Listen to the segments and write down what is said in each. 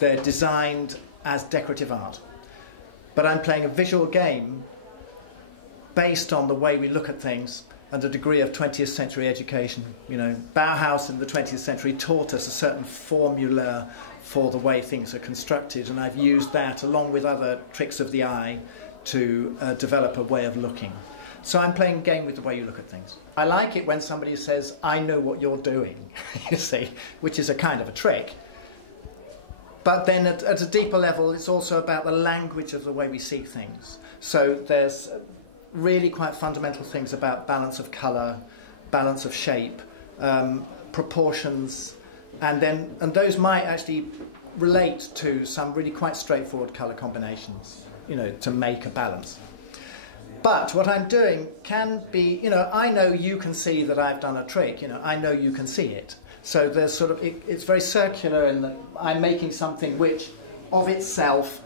They're designed as decorative art. But I'm playing a visual game based on the way we look at things and a degree of 20th century education. You know, Bauhaus in the 20th century taught us a certain formula for the way things are constructed, and I've used that along with other tricks of the eye to develop a way of looking. So I'm playing a game with the way you look at things. I like it when somebody says, I know what you're doing, you see, which is a kind of a trick. But then at a deeper level, it's also about the language of the way we see things. So there's really quite fundamental things about balance of colour, balance of shape, proportions, and those might actually relate to some really quite straightforward colour combinations, you know, to make a balance. But what I'm doing can be, you know, I know you can see that I've done a trick, you know, I know you can see it. So there's sort of, it's very circular in that I'm making something which, of itself,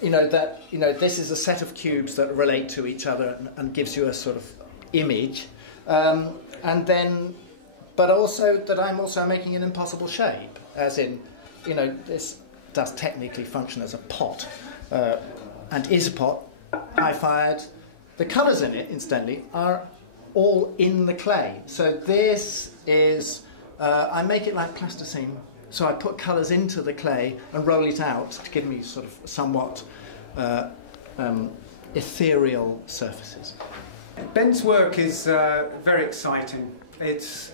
this is a set of cubes that relate to each other and gives you a sort of image. But also that I'm also making an impossible shape, as in, you know, this does technically function as a pot, and is a pot. I fired. The colours in it, incidentally, are all in the clay. So this is, I make it like plasticine. So I put colours into the clay and roll it out to give me sort of somewhat ethereal surfaces. Ben's work is very exciting. It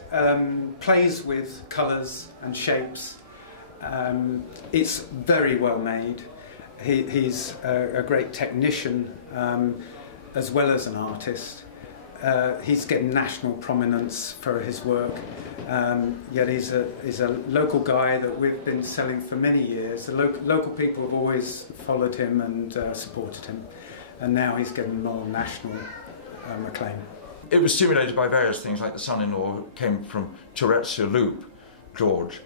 plays with colours and shapes. It's very well made. He's a great technician as well as an artist. He's getting national prominence for his work, yet he's a local guy that we've been selling for many years. The local people have always followed him and supported him, and now he's getting more national acclaim. It was stimulated by various things, like the son-in-law came from Tourette-sur-Loup, George.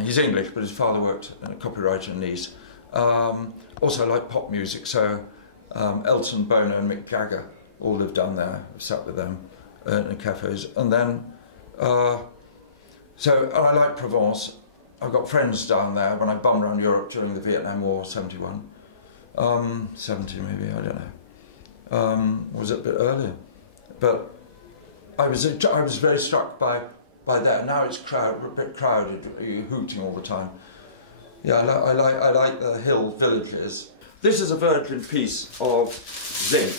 He's English, but his father worked as a copywriter in Nice. Also I like pop music, so Elton, Bono and Mick Jagger all lived down there. I sat with them in cafes. And then, so I like Provence. I've got friends down there when I bummed around Europe during the Vietnam War, 71. 70 maybe, I don't know. Was it a bit earlier? But I was very struck by that. Now it's a bit crowded, hooting all the time. Yeah, I like the hill villages. This is a virgin piece of zinc.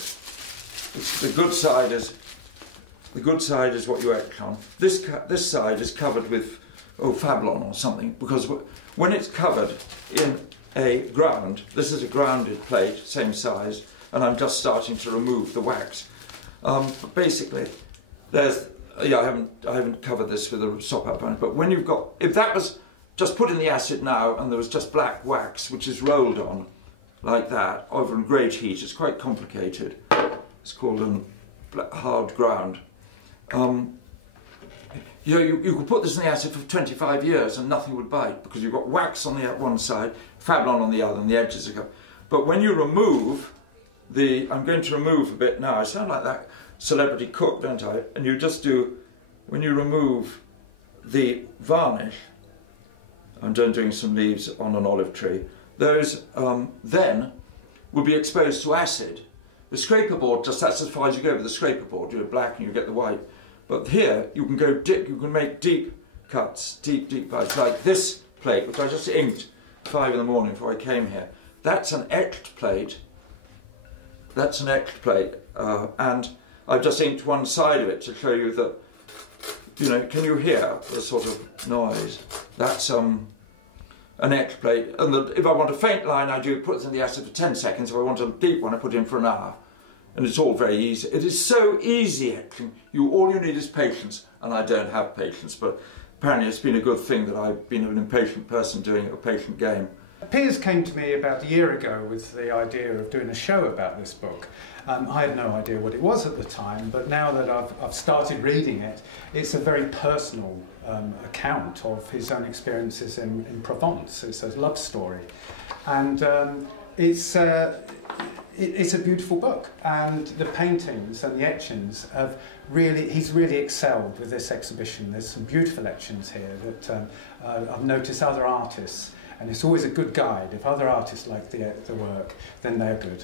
The good side is what you etch on. This side is covered with Fablon or something, because when it's covered in a ground, this is a grounded plate, same size, and I'm just starting to remove the wax. But basically, there's I haven't covered this with a stop up on it, but when you've got, if that was just put in the acid now and there was just black wax which is rolled on like that over in great heat, it's quite complicated. It's called a hard ground. You could put this in the acid for 25 years and nothing would bite, because you've got wax on the one side, Fablon on the other, and the edges are. But when you remove I'm going to remove a bit now. I sound like that celebrity cook, don't I? And you just do, when you remove the varnish, I'm doing some leaves on an olive tree, those then will be exposed to acid. The scraper board, just that's as far as you go with the scraper board. You do black and you get the white. But here you can go deep, you can make deep cuts, deep bites, like this plate, which I just inked 5 in the morning before I came here. That's an etched plate. That's an etched plate, and I've just inked one side of it to show you that, you know, can you hear the sort of noise? That's an etched plate, and if I want a faint line, I do put it in the acid for 10 seconds. If I want a deep one, I put it in for an hour. And it's all very easy. It is so easy etching. All you need is patience, and I don't have patience, but apparently it's been a good thing that I've been an impatient person doing a patient game. Piers came to me about a year ago with the idea of doing a show about this book. I had no idea what it was at the time, but now that I've started reading it, it's a very personal account of his own experiences in Provence. It's a love story, and it's a beautiful book, and the paintings and the etchings have he's really excelled with this exhibition. There's some beautiful etchings here that I've noticed other artists and it's always a good guide. If other artists like the work, then they're good.